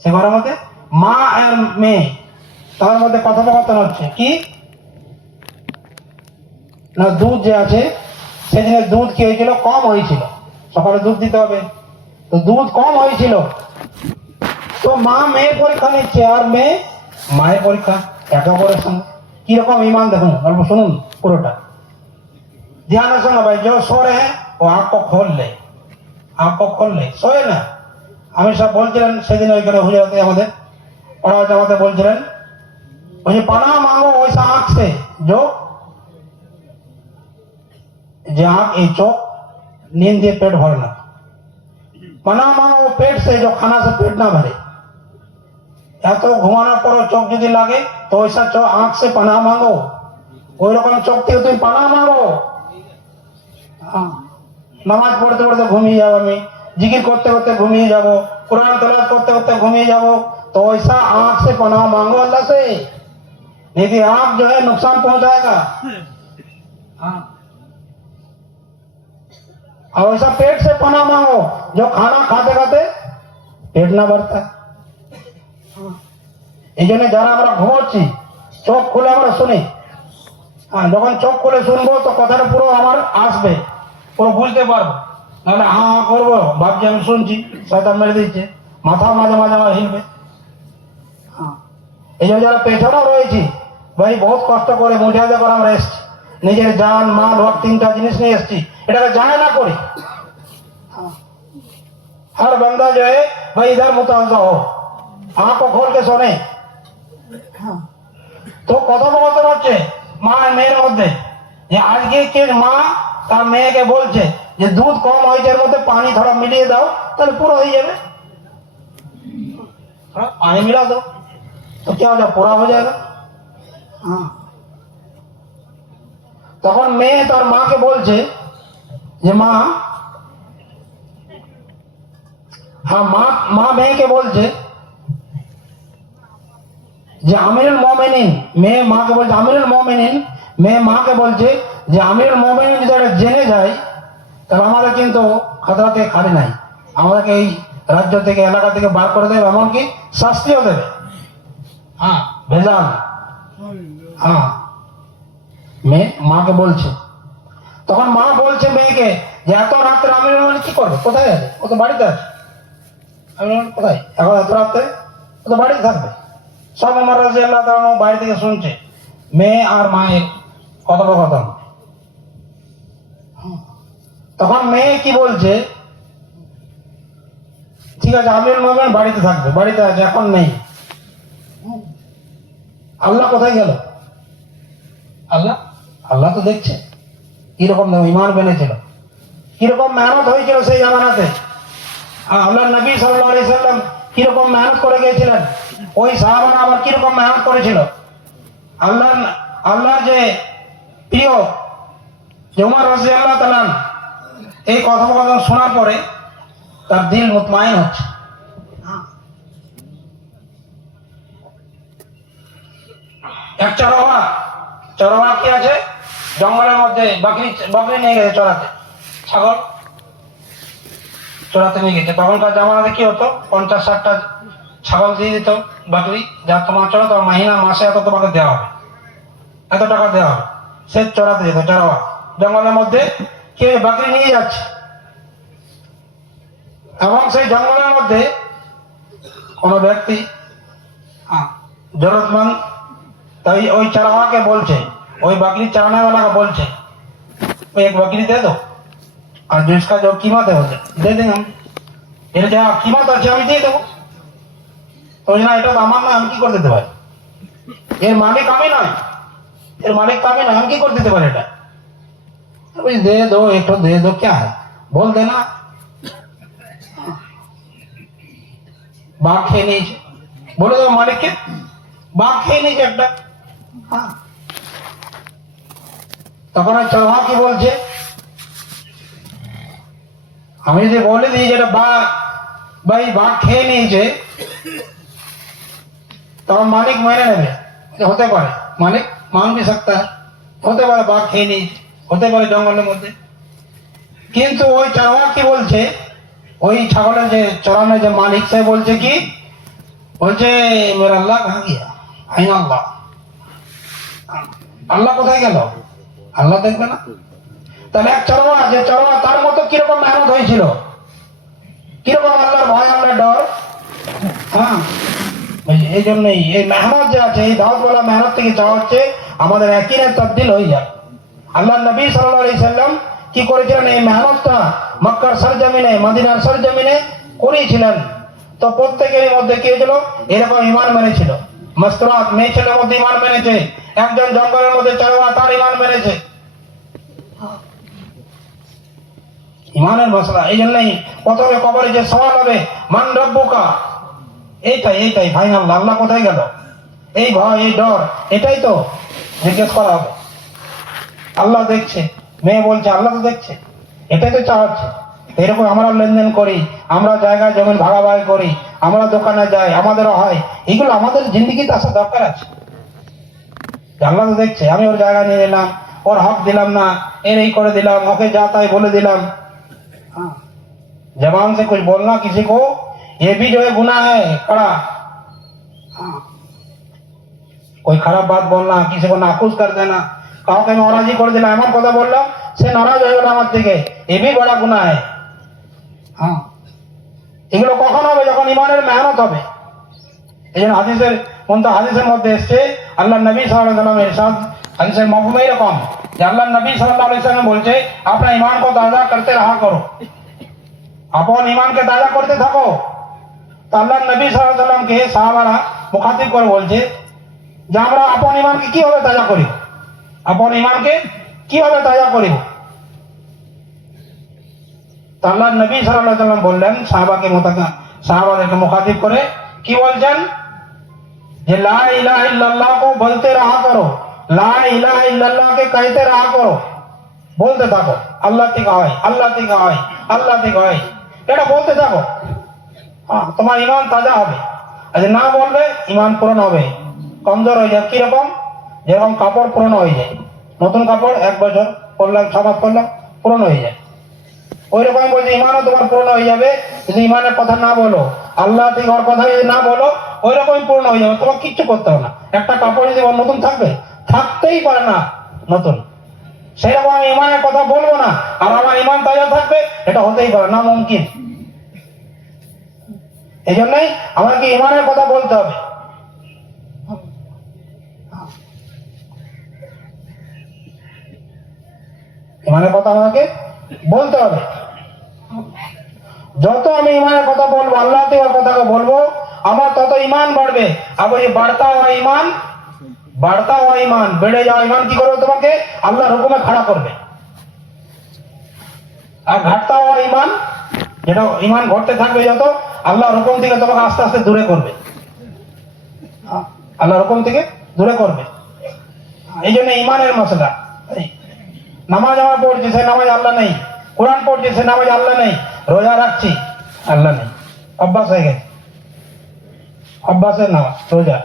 সে ঘরের মধ্যে মা আর মেয়ে তাদের মধ্যে কথোপকথন হচ্ছে কি না, দুধ যে আছে সেদিনের দুধ কি হয়েছিল, কম হয়েছিল, সকালে দুধ দিতে হবে, তো দুধ কম হয়েছিল, তো মা মেয়ের পরীক্ষা নিচ্ছে আর মেয়ে মায়ের পরীক্ষা, একে অপরের সঙ্গে কিরকম ইমান দেখুন, অল্প শুনুন পুরোটা ध्यान से सुनो भाई। जो सो रहे हैं वो आंख को खोल ले, सोए ना। আমি সব বলছিলেন সেদিন ওইখানে হুজুরতে আমাদের পড়া জামাতে বলছিলেন ওই যে পানা मांगो वैसा आंख से जो आंख এই চোখ नींद দিয়ে पेट भरे ना, পানা मांगो वो पेट से जो खाना से पेट ना भरे। এত ঘুমানোর পরও চোখ যদি লাগে তো ওইসা চোখ आंख से পানা मांगो, ওই রকম চোখ থেকে তুমি পানা मांगो। নামাজ পড়তে পড়তে ঘুমিয়ে যাবো, আমি जिक्र करते करते घूमिए जाओ, कुरान तलाश करते करते घूमिए जाओ, तो ऐसा आंख से पनाह मांगो अल्लाह से, नहीं कि आंख जो है नुकसान पहुंचाएगा। और ऐसा पेट से पनाह मांगो जो खाना खाते खाते पेट ना भरता। এই জন্য যারা আমরা ঘুমোচ্ছি চোখ খুলে আমরা শুনি, যখন চোখ খুলে শুনবো তো কথাটা পুরো আমার আসবে, পুরো বুঝতে পারবো, নাহলে হা হা করবো ভাবছি আমি শুনছি, শয়তান মেরে দিচ্ছে, মাথা মাঝে মাঝে আমার হিলবে। এই জন্য যারা পেছনে রয়েছি ভাই বহুত কষ্ট করে মুজাহিদা করে আমরা এসছি, নিজের জান মাল হক তিনটা জিনিস নিয়ে এসছি, এটাকে জানা না করি। हर बंदा जो है भाई इधर मुतवज्जा हो, आंख को खोल के सोने। তো কথোপকথন হচ্ছে মা আর মেয়ের মধ্যে, যে আজকে কে মা তার মেয়েকে বলছে যে দুধ কম হয়েছে এর মধ্যে পানি थोड़ा মিলিয়ে দাও তাহলে পুরো হয়ে যাবে, पानी मिला दो तो क्या हो जाए, पूरा हो जाएगा। তখন মেয়ে তার মাকে বলছে যে মা, হ্যাঁ মা মেয়েকে বলছে যে আমিরুল মুমিনিন, মেয়ে মাকে বলছে আমিরুল মুমিনিন, মেয়ে মাকে বলছে যে আমিরুল মুমিনিন যদি এটা জেনে যায় তাহলে আমাদের কিন্তু খাতরা থেকে খালি নাই, আমাদেরকে এই রাজ্য থেকে এলাকা থেকে বার করে দেবে, এমনকি শাস্তিও দেবে। হ্যাঁ ভেজাল। হ্যাঁ মেয়ে মাকে বলছে, তখন মা বলছে মেয়েকে যে এত রাত্রে আমিরুল মুমিনিন কি করবে, কোথায় আছে, ও তো বাড়িতে আছে। আমিরুল মুমিনিন কোথায় এখন এত রাত্রে, ও তো বাড়িতে থাকবে। সব আমার রাদিয়াল্লাহু তাআলা বাড়ি থেকে শুনছে মেয়ে আর মায়ের কথোপকথন। তখন মেয়ে কি বলছে, ঠিক আছে আমিরুল মুমিনিন বাড়িতে থাকবে, বাড়িতে আছে এখন নেই। আল্লাহ কোথায় গেল, আল্লাহ তো দেখছে কিরকম ইমান বেনেছিল, কিরকম মেহনত হয়েছিল সেই জামানাতে। আল্লাহ নবী সাল্লাল্লাহু আলাইহি সাল্লাম কিরকম মেহনত করে গিয়েছিলেন, ওই সাহাবারা আবার কিরকম মেহনত করেছিল। আল্লাহর যে প্রিয় উমর রাদিয়াল্লাহু তাআলা এই কথোপকথন শোনার পরে তার দিল মুতমাইন হচ্ছে। এক চরোয়া কি আছে জঙ্গলের মধ্যে, বকরি নিয়ে গেছে চড়াতে, ছাগল চড়াতে নিয়ে গেছে। তখনকার জামানাতে কি হতো, 50-60টা ছাগল দিয়ে দিত বকরি, যা তোমার চড়া তোমার মাসে এত তোমাকে দেওয়া হবে, এত টাকা দেওয়া হবে। সে চড়াতে যেত চরোয়া, জঙ্গলের মধ্যে কে বকরি নিয়ে যাচ্ছে, এবং সেই জঙ্গলের মধ্যে কোন ব্যক্তি জরুরতমন্দ, তাই ওই চরোয়াকে বলছে, ওই बकरी चराने वाला का बोलছে एक बकरी दे दो और जो इसका जो कीमत है वो दे देंगे हम, এর যা कीमत আছে আমি দিয়ে দেবো। তো না এটা তো আমার না, আমি কি করে দিতে পারি, এর মালিক আমি নয়, এর মালিক আমি নয়, আমি কি করে দিতে পারি এটা। दे दो एक तो दे दो, क्या है बोल देना। बाघ খেয়ে নিয়েছে, বলে দেবো মালিককে, বাঘ খেয়ে নিয়েছে একটা। তখন ওই চরোয়া কি বলছে, আমি যদি বলে দিই যেটা ভাই বাঘ খেয়ে নিয়েছে, তখন মালিক মেনে নেবে, হতে পারে মালিক মান भी सकता है, হতে পারে বাঘ খেয়ে নিয়েছে, হতে পারে জঙ্গলের মধ্যে। কিন্তু ওই চরোয়া কি বলছে, ওই ছাগলের যে চরানোর যে মালিক সে বলছে কি বলছে মেরা আল্লাহ কাহা গিয়া, আইন আল্লাহ, আল্লাহ কোথায় গেল? আল্লাহ দেখবে না? তাহলে এক চরমা, যে চরমা তার মতো কিরকম মেহনত হয়েছিল, কিরকম আল্লাহর ভয়, আল্লাহর ডর। হ্যাঁ, এই জন্যই এই মেহনত যে আছে, এই দাওয়াত বলা মেহনত থেকে চাওয়া হচ্ছে আমাদের একই তবদিল হয়ে যায়। আল্লাহ নবী সাল্লাল্লাহু আলাইহি সাল্লাম কি করেছিলেন? এই মেহনতটা মক্কার সরজমিনে, মদিনার সরজমিনে করেছিলেন। তো প্রত্যেকের মধ্যে কি হয়েছিল? এরকম ইমান মেনেছিল। মস্তরাত মেয়ে ছেলের মধ্যে ইমান মেনেছে, একজন জঙ্গলের মধ্যে চরমা তার ইমান মেনেছে। ইমানের মশলা। এই জন্যই প্রথমে কবরে যে সওয়াল হবে মান রব্বুকা, এইটাই ফাইনাল। আল্লাহ কোথায় গেল? এই ভয়, এই ডর, এটাই তো জিজ্ঞেস করা হবে। আল্লাহ দেখছে, মেয়ে বলছে আল্লাহ তো দেখছে, এটাই তো চাওয়াচ্ছে। এরকম আমরা লেনদেন করি, আমরা জায়গায় জমিন ভাগাভাগি করি, আমরা দোকানে যাই, আমাদেরও হয়। এগুলো আমাদের জিন্দিগিতে আসা দরকার আছে। আল্লাহ তো দেখছে, আমি ওর জায়গা নিয়ে নিলাম, ওর হক দিলাম না, এর এই করে দিলাম, ওকে যা তাই বলে दिलाम। जबान से कुछ बोलना किसी को, ये भी जो है गुनाह है कड़ा। कोई खराब बात बोलना, किसी को नाखुश कर देना, কাউকে নারাজি করে দিলাম, এমন কথা বললাম সে নারাজ হয়ে গেল আমার থেকে, এ भी बड़ा गुनाह है। হ্যাঁ, এগুলো কখন হবে? যখন ইমানের মেহনত হবে। এই জন্য হাদিসের মধ্যে এসছে, আল্লাহ নবী সাল্লাল্লাহু আলাইহি ওয়াসাল্লাম ইরশাদ, হাদিসের মফহুম এরকম যে আল্লাহ নবী সাল্লাল্লাহু আলাইহি ওয়াসাল্লাম বলছে, আপনার ঈমান को ताज़ा करते रहा करो, আপন ঈমানকে তাজা করতে থাকো। তো আল্লাহ নবী সাল্লাল্লাহু আলাইহি ওয়াসাল্লামকে সাহাবারা মুখাতিব করে বলছে যে আমরা আপন ঈমানকে কিভাবে তাজা করি, আপন ঈমানকে কিভাবে তাজা করিব? তো আল্লাহ নবী সাল্লাল্লাহু আলাইহি ওয়াসাল্লাম বললেন সাহাবাদেরকে মুখাতিব করে কি বলছেন যে লা ইলাহা ইল্লাল্লাহ को বলতে रहा करो, লা ইলাহা ইল্লাল্লাহ के कहते रहा करो, বলতে থাকো আল্লাহ থেকে হয়, আল্লাহ থেকে হয়, আল্লাহ থেকে হয়, এটা বলতে থাকো। হ্যাঁ, তোমার ঈমান তাজা হবে। আর না বলবে ঈমান পুরনো হবে, কমজোর হয়ে যায়। কিরকম? যেরকম কাপড় পুরনো হয়ে যায়, নতুন কাপড় 1 বছর পরলাম, 6 মাস পরলাম, পুরনো হয়ে যায়। ওই রকম বলছে ঈমানও তোমার পুরনো হয়ে যাবে যদি ঈমানের কথা না বলো, আল্লাহ থেকে ওর কথা যদি না বলো, ওই রকমই পুরনো হয়ে যাবে। তোমার কিচ্ছু করতে হবে না। একটা কাপড় যদি ওর নতুন থাকবে, থাকতেই পারে না নতুন, সেরকম আমি ঈমানের কথা বলবো না আর আমার ঈমান তাজা থাকবে, এটা হতেই পারে না, মুমকিন। এই জন্যই আমাকে ঈমানের কথা বলতে হবে। ঈমানের কথা আমাকে বলতে হবে। যত আমি ঈমানের কথা বলবো, আল্লাহ তাআলার কথাকে বলবো, আমার তত ঈমান বাড়বে। আর ওই বাড়তা হওয়া ঈমান, বেড়ে যাওয়া ঈমান কি করবে? তোমাকে আল্লাহর হুকুমে খাড়া করবে। আর ঘাটতা হওয়া ঈমান, যেটা ঈমান ঘটতে থাকবে যত, আল্লাহর হুকুম থেকে তোমাকে আস্তে আস্তে দূরে করবে, আল্লাহর হুকুম থেকে দূরে করবে। এই জন্য ঈমানের মশলা। নামাজ আমার পড়ছি, সে নামাজ আল্লাহ নেই, কোরআন পড়ছি, সে নামাজ আল্লাহ নেই, রোজা রাখছি, আল্লাহ নেই, অভ্যাস হয়ে গেছে, অভ্যাসের নামাজ রোজা।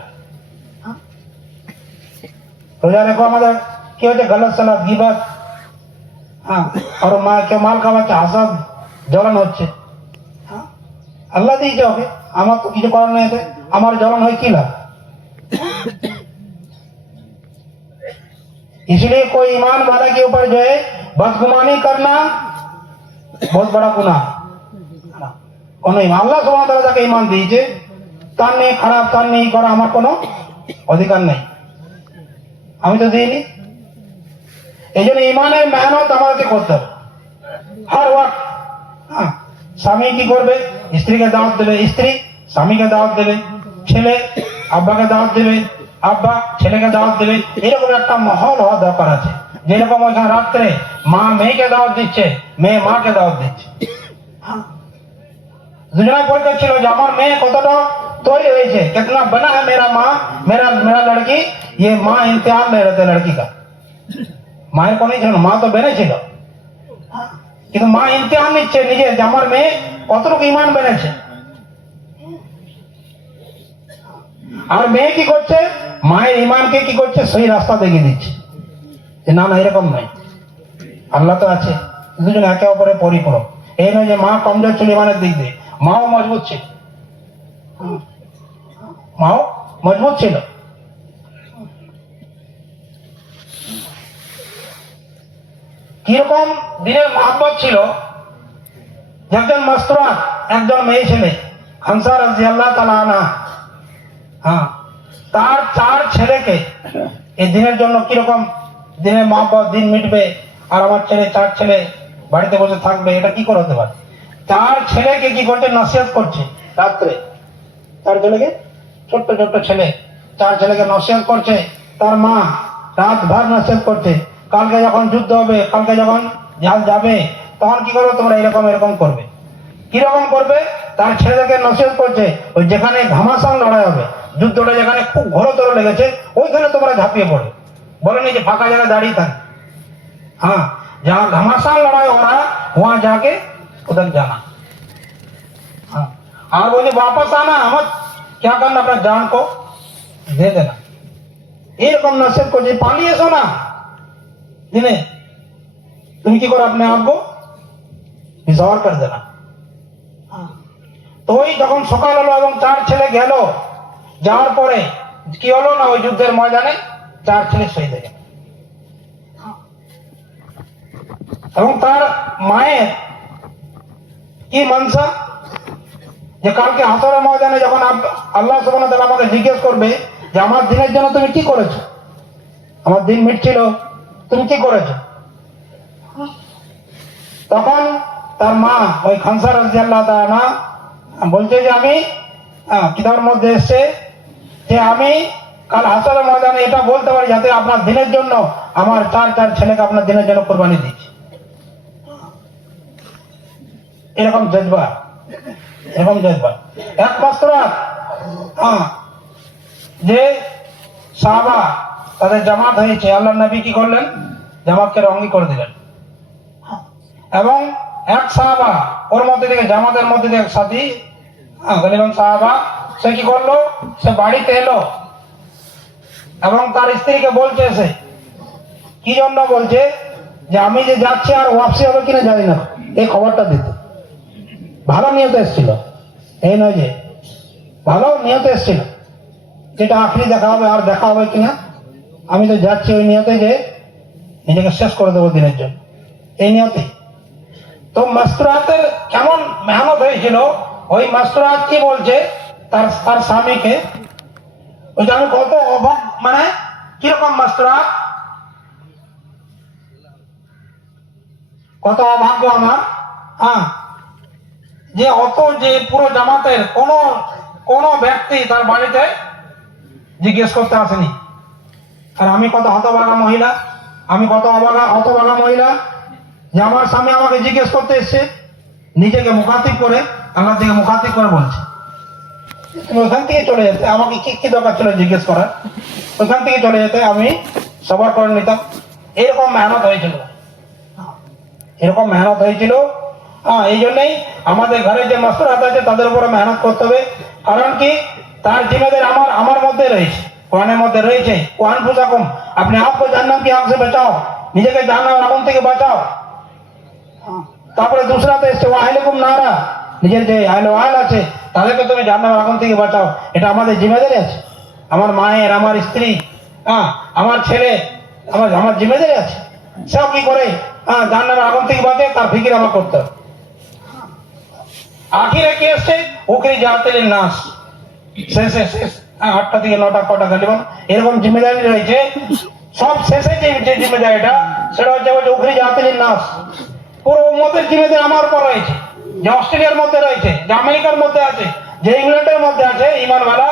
রোজা রেখো, আমাদের কি হচ্ছে? গলত সালাত, গীবত, হ্যাঁ, আর কেউ মাল খাওয়াচ্ছে, হাসাদ, জ্বলন হচ্ছে। अल्लाह दिए ओके, আমার তো কিছু করার নেই, আমার জ্বলন হয় কি লাভ? इसलिए कोई ईमान वाला के ऊपर जो है बदगुमानी करना बहुत बड़ा गुनाह। আল্লাহ সুবহানাহু ওয়া তাআলা যাকে ঈমান দিয়েছে তার নিয়ে খারাপ, তার নিয়ে করা আমার কোনো অধিকার নেই, আমি তো দিইনি। এই জন্য ঈমানের মেহনত আমাদেরকে করতে হবে হর ওয়াক্ত। হ্যাঁ, স্বামী কি করবে? স্ত্রীকে দাওয়াত দেবে, স্ত্রী স্বামীকে দাওয়াত দেবে, ছেলে আব্বাকে দাওয়াত দেবে, আব্বা ছেলেকে দাওয়াত দেবে। এরকম একটা মাহল হওয়া দরকার আছে। যেরকম ওইখানে রাত্রে মা মেয়েকে দাওয়াত দিচ্ছে, মেয়ে মাকে দাওয়াত দিচ্ছে। দুজনে পরীক্ষা ছিল যে আমার মেয়ে কতটা তৈরি হয়েছে, कितना बना है मेरा माँ, मेरा लड़की। ये माँ इम्तिहान ले रहे थे लड़की का। মায়ের কোনো ছিল না, মা তো বেড়েছিল, কিন্তু মা ইমতিহান নিচ্ছে নিজে যে আমার মেয়ে কতটুকু ঈমান বেড়েছে। আর মেয়ে কি করছে? মায়ের ঈমানকে কি করছে? সেই রাস্তা দেখিয়ে দিচ্ছে যে না না, এরকম নয়, আল্লাহ তো আছে। দুজন একে অপরের পরিপূরক। এই নয় যে মা কমজোর ছিল ঈমানের দিক দিয়ে, মাও মজবুত ছিল। মাও মজবুত ছিল। কিরকম দিনের মহব্বত ছিল, একজন মাস্তুরাত, একজন মেয়ে ছেলে হামসা রাদিয়াল্লাহু তাআলা আনহা, হ্যাঁ, তার 4 ছেলেকে এই দিনের জন্য কিরকম দিনের মহব্বত, দিন মিটবে আর আমার ছেলে 4 ছেলে বাড়িতে বসে থাকবে, এটা কি করে হতে পারে? 4 ছেলেকে কি করছে, নসিহত করছে রাত্রে। 4 ছেলেকে, ছোট্ট ছোট্ট ছেলে, 4 ছেলেকে নসিহত করছে। তার মা রাত ভর নসিহত করছে, কালকে যখন যুদ্ধ হবে, কালকে যখন জাল যাবে, তখন কি করবে তোমরা, এরকম এরকম করবে। কিরকম করবে? তার ছেলেদেরকে নসিহত করছে, ওই যেখানে ঘামাসান লড়াই হবে, যুদ্ধটা যেখানে খুব ঘোরতর লেগেছে, ওইখানে তোমরা ঝাঁপিয়ে পড়ে, বলেনি যে ফাঁকা জায়গায় দাঁড়িয়ে থাকে। हाँ, जहाँ घमासान लड़ाई हो रहा है वहां जाके उधर जाना। हाँ, और बोले वापस आना मत, क्या करना, अपना जान को दे देना। এরকম নসিহত করছে, পালিয়ে এসো না দিনে, তুমি কি করো, अपने आप को বিজয় করে দেনা। তো ওই যখন সকাল হলো এবং 4 ছেলে গেল, যাওয়ার পরে কি হলো না, ওই যুদ্ধের ময়দানে 4 ছেলে শহীদ হয়ে গেল। এবং তার মায়ের কি মনসা, যে কালকে হাসরের ময়দানে যখন আল্লাহ সুবহানাহু ওয়া তাআলা আমাকে জিজ্ঞেস করবে যে আমার দিনের জন্য তুমি কি করেছো, আমার দিন মিটছিল, তুমি কি করেছো, তখন তার মা ওই খানসা রাদিয়াল্লাহু তাআলা বলছে যে আমি, কিতাবের মধ্যে এসেছে যে আমি কাল হাসরের ময়দানে এটা বলতে পারি যাতে আপনার দিনের জন্য আমার 4 ছেলেকে আপনার দিনের জন্য কোরবানি দিয়েছি। এরকম জজবা, এরকম জজবা। এক মাস্তুরাত, যে সাহাবা তাদের জামাত হয়েছে, আল্লাহ নবী কি করলেন, জামাতকে রঙি করে দিলেন। এবং এক সাহাবা ওর মধ্যে থেকে, জামাতের মধ্যে থেকে এক সাথী গলিবান সাহাবা, সে কি করলো, সে বাড়িতে এলো এবং তার স্ত্রীকে বলছে, সে কি জন্য বলছে যে আমি যে যাচ্ছি আর ওয়াপসি হবে কিনা জানি না, এই খবরটা দিতে। ভালো নিয়তে এসেছিল, এই নয় যে, ভালো নিয়তে এসেছিল, যেটা আখরি দেখা হবে আর দেখা হবে কিনা, আমি তো যাচ্ছি ওই নিয়তে যে নিজেকে শেষ করে দেবো দিনের জন্য, এই নিয়তে। তো মাস্তুরাতের কেমন মেহনত হয়েছিল, ওই মাস্তুরাত কি বলছে তার তার স্বামীকে, ওই যে আমি কত অভাব, মানে কিরকম মাস্তুরাত, কত অভাগ্য আমার, যে অত যে পুরো জামাতের কোন ব্যক্তি তার বাড়িতে জিজ্ঞেস করতে আসেনি। আর আমি কত হতভাগা মহিলা, আমি কত হতভাগা মহিলা যে আমার স্বামী আমাকে জিজ্ঞেস করতে এসছে, নিজেকে মুখাতিব করে, আল্লাহ থেকে মুখাতিব করে বলছে তুমি ওখান থেকে চলে যেতে, আমাকে কি দরকার ছিল জিজ্ঞেস করার, ওখান থেকে চলে যেতে, আমি সবার করে নিতাম। এরকম মেহনত হয়েছিল, এরকম মেহনত হয়েছিল। এই জন্যই আমাদের ঘরে যে মাস্তুরাত আছে তাদের উপরে মেহনত করতে হবে। কারণ কি, তার জিম্মেদারি আমার মধ্যে রয়েছে, কোরআনের মধ্যে রয়েছে, কোরআন ফুসাকুম, আপনি আপকে জাহান্নাম কি আগ সে বাঁচাও, নিজেকে জাহান্নামের আগুন থেকে বাঁচাও। তারপরে দুসরাতে এসছে ওয়াহিলকুম নারা, নিজের যে আহলে ওয়াল আছে তাদেরকে তুমি জাহান্নামের আগুন থেকে বাঁচাও। এটা আমাদের জিম্মেদারি আছে, আমার মায়ের, আমার স্ত্রী, আমার ছেলে, আমার জিম্মেদারি আছে। সব কি করে জাহান্নামের আগুন থেকে বাঁচে তার ফিকির আমার করতে হবে। আখিরে কি আসছে, ওখরি জাহাতের নাস, শেষে শেষ 8টা থেকে 9টা কটা গালিবান, এরকম জিম্মেদারি রয়েছে। সব শেষে যে জিম্মেদারিটা, সেটা হচ্ছে ওখরি জাহাতের নাস, পুরো উম্মতের জিম্মেদারি আমার উপর রয়েছে। যে অস্ট্রেলিয়ার মধ্যে রয়েছে, যে আমেরিকার মধ্যে আছে, যে ইংল্যান্ডের মধ্যে আছে ইমানওয়ালা,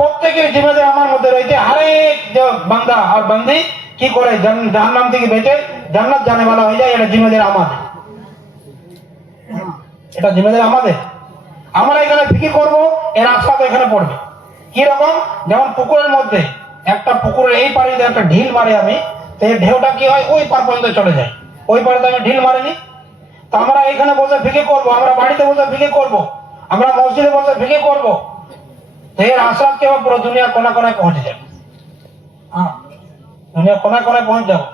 প্রত্যেকের জিম্মেদারি আমার মধ্যে রয়েছে। হরেক যে বান্দা আর বান্দি কি করে জাহান্নাম থেকে বেঁচে জান্নাত জানেওয়ালা হয়ে যায়, এটা জিম্মেদারি আমাদের, এটা জিম্মেদারি আমাদের। আমরা এখানে ফিকির করবো, এর আশপাশে এখানে পড়বে। কিরকম, যেমন পুকুরের মধ্যে, একটা পুকুরের এই পাড়ে যদি একটা ঢিল মারি আমি, তো এই ঢেউটা কি হয়, ওই পার পর্যন্ত চলে যায়, ওই পাড়ে তো আমি ঢিল মারিনি। তো আমরা এখানে বসে ফিকির করবো, আমরা বাড়িতে বসে ফিকির করবো, আমরা মসজিদে বসে ফিকির করবো, এর আশরাত কে পুরো দুনিয়ার কোনা কোনায় পৌঁছে যাবে। দুনিয়ার কোনায় কোনায় পৌঁছে যাবো।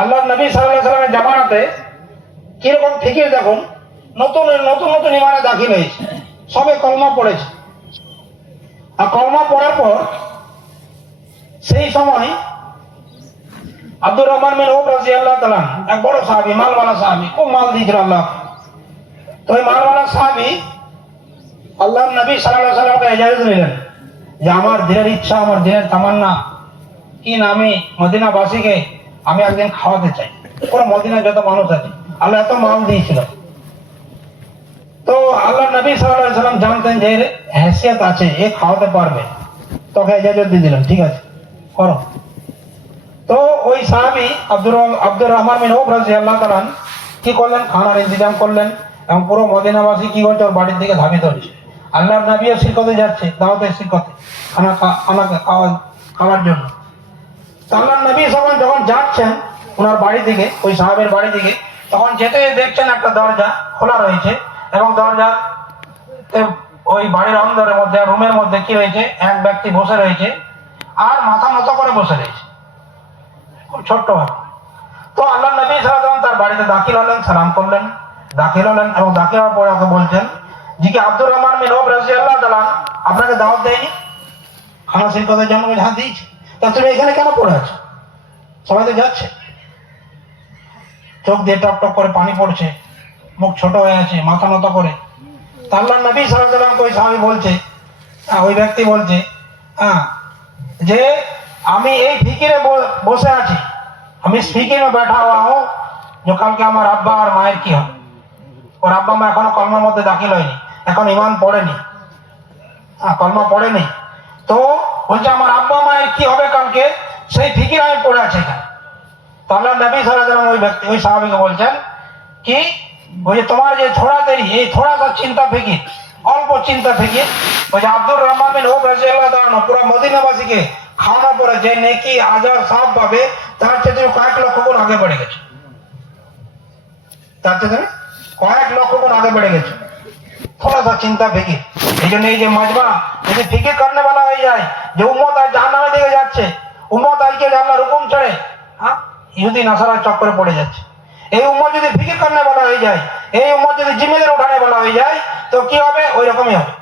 আল্লাহ নবী সাল্লাল্লাহু আলাইহি ওয়াসাল্লামের জামানাতে কিরকম ফিকির দেখুন, নতুন নতুন নতুন ইমানে দাখিল হয়েছে, সবে কলমা পড়েছে। আর কলমা পড়ার পর সেই সময় আব্দুর রহমান বিন আউফ রাদিয়াল্লাহু তাআলা এক বড় সাহাবী, মালওয়ালা সাহাবী, খুব মাল দিয়েছিল আল্লাহ। তো এই মালওয়ালা সাহাবী আল্লাহর নবী সাল্লাল্লাহু আলাইহি ওয়াসাল্লামকে ইজাজত নিলেন যে আমার দিলের ইচ্ছা, আমার দিলের তামান্না কি না, আমি মদিনাবাসীকে আমি একদিন খাওয়াতে চাই। পুরো মদিনায় যত মানুষ আছে, আল্লাহ এত মাল দিয়েছিল। তো আল্লাহ নবী সাল্লাল্লাহু আলাইহি ওয়াসাল্লাম জানতেন যে এর হেসিয়ত আছে, এ খাওয়াতে পারবে, তোকে ইজাজত দিয়ে দিলেন, ঠিক আছে করো। তো ওই সাহাবী আব্দুর রহমান বিন আউফ রাদিয়াল্লাহু তাআলা কি করলেন, খানার ইন্তজাম করলেন এবং পুরো মদিনাবাসী কি করছে, ওর বাড়ির দিকে ধাবিত হচ্ছে। আল্লাহর নবীও শিরকতে যাচ্ছে, দাওয়াতের শিরকতে, খাওয়ার জন্য। তো আল্লাহর নবী যখন যাচ্ছেন ওনার বাড়ি থেকে, ওই সাহাবের বাড়ি থেকে, তখন যেতে দেখছেন একটা দরজা খোলা রয়েছে এবং দরজা ওই বাড়ির অন্দরের মধ্যে, রুমের মধ্যে কি রয়েছে, এক ব্যক্তি বসে রয়েছে আর মাথা নত করে বসে রয়েছে, খুব ছোট্ট ভাবে। তো আল্লাহ নবী সাল্লাল্লাহু আলাইহি ওয়াসাল্লাম তার বাড়িতে দাখিল হলেন, সালাম করলেন, দাখিল হলেন এবং দাখিল হওয়ার পরে ওকে বলছেন যে কি আব্দুর রহমান বিন আউফ রাদিয়াল্লাহু তাআলা আপনাকে দাওয়াত দেয়নি খানা শিরকতের জন্য? হ্যাঁ দিয়েছে। তা তুমি এখানে কেন পড়ে আছো? সবাই তো যাচ্ছে। চোখ দিয়ে টপ টপ করে পানি পড়ছে, মুখ ছোট হয়ে আছে, মাথা নত করে। তা আল্লাহর নবী সাল্লাল্লাহু আলাইহি ওয়াসাল্লাম ওই সাহাবী বলছে, ওই ব্যক্তি বলছে যে আমি এই ফিকিরে বসে আছি, আমি इस फिक्र में बैठा हुआ हूँ जो कल के আমার আব্বা আর মায়ের কি হবে। ওর আব্বা মা এখনো কলমার মধ্যে দাখিল হয়নি, এখন ঈমান পড়েনি, কলমা পড়েনি। তো বলছে আমার আব্বা মায়ের কি হবে কালকে, সেই ফিকির আমি পড়ে আছি এখানে। তো আল্লাহ নবী সাল্লাল্লাহু আলাইহি ওয়াসাল্লাম ওই ব্যক্তি, ওই সাহাবীকে বলছেন কি, বলছে তোমার যে থোড়া দেরি, এই থোড়া সা চিন্তা ফিকির, অল্প চিন্তা ফিকির, বলছে আব্দুর রহমান বিন আউফ রাদিয়াল্লাহু তাআলা পুরো মদিনাবাসীকে খাওয়ানোর পরে যে নেকি আজার সব পাবে তার চেয়ে তুমি কয়েক লক্ষ গুণ আগে বেড়ে গেছে, তার চেয়ে তুমি কয়েক লক্ষ গুণ আগে বেড়ে গেছে। थोड़ा सा चिंता फिकिर, এই জন্য এই যে মাজমা যদি ফিকির করনে वाला হয়ে যায় যে উম্মত আজ জাহান্নামের দিকে যাচ্ছে, উম্মত আজকে আল্লাহর হুকুম ছেড়ে ইহুদি নাসারার চক্করে পড়ে যাচ্ছে, এই উম্মত যদি ফিকির করনে वाला হয়ে যায়, এই উম্মত যদি জিম্মেদারি উঠানে वाला হয়ে যায়, তো কি হবে, ওই রকমই হবে।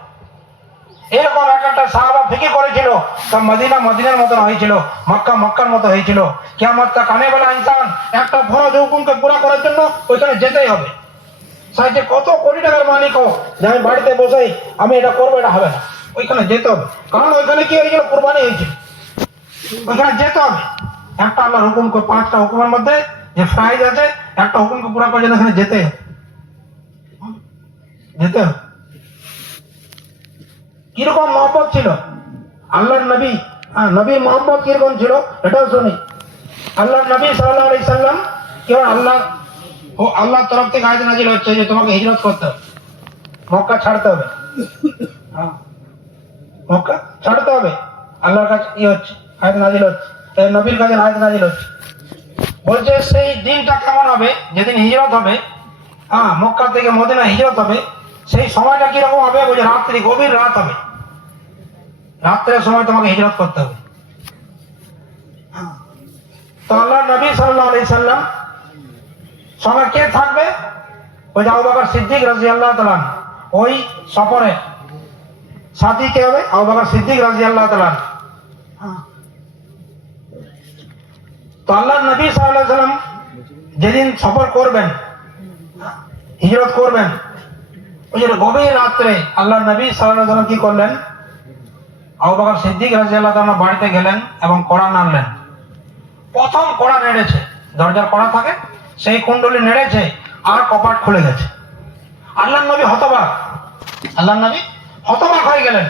এরকম একটা সাহাবা ফিকির করেছিল, তো মদিনা মদিনার মতন হয়েছিল, মক্কা মক্কার মতো হয়েছিল। কিয়ামত তক আনে वाला ইনসান একটা ফরজ হুকুমকে পুরো করার জন্য ওইখানে যেতেই হবে। সাইজে কত কোটি টাকার মালিক হোক, যে আমি বাড়িতে বসেই আমি এটা করবো, এটা হবে না, ওইখানে যেতে হবে। কারণ ওইখানে কি হয়েছিল, কুরবানি হয়েছিল, ওইখানে যেতে হবে। একটা আল্লাহর হুকুম, 5টা হুকুমের মধ্যে যে প্রাইজ আছে, একটা হুকুমকে পুরো করার জন্য এখানে যেতে হবে, যেতে হবে। কিরকম মহব্বত ছিল আল্লাহর নবী, নবীর মহব্বত কিরকম ছিল এটাও শুনি। আল্লাহর নবী সাল্লাল্লাহু আলাইহি সাল্লাম কেউ আল্লাহর তরফ থেকে আয়াত নাযিল হচ্ছে যে তোমাকে হিজরত করতে হবে, মক্কা ছাড়তে হবে, মক্কা ছাড়তে হবে। আল্লাহর কাছে হচ্ছে আয়াত নাযিল হচ্ছে, নবীর কাছে আয়াত নাযিল হচ্ছে। বলছে সেই দিনটা কেমন হবে যেদিন হিজরত হবে, মক্কা থেকে মদিনা হিজরত হবে, সেই সময়টা কিরকম হবে, বলছে রাত্রি, গভীর রাত হবে, রাত্রের সময় তোমাকে হিজরত করতে হবে। তো আল্লাহ নবী সাল্লাল্লাহু আলাইহি সাল্লাম সঙ্গে কে থাকবে, ওই যে আবু বকর সিদ্দিক রাদিয়াল্লাহু তাআলা, ওই সফরে সাথী কে হবে, আবু বকর সিদ্দিক রাদিয়াল্লাহু তাআলা। তো আল্লাহ নবী সাল্লাল্লাহু আলাইহি সাল্লাম যেদিন সফর করবেন, হিজরত করবেন, ওই যে গভীর রাত্রে আল্লাহ নবী সাল্লাল্লাহু আলাইহি সাল্লাম কি করলেন, আবু বকর সিদ্দিক রাদিয়াল্লাহু তাআলা বাড়িতে গেলেন এবং কোরআন আনলেন। প্রথম কোরআন নেড়েছে, দরজার কড়া থাকে, সেই কুণ্ডলি নেড়েছে আর কপাট খুলে গেছে। আল্লাহ নবী হতবাক, আল্লাহ নবী হতবাক হয়ে গেলেন।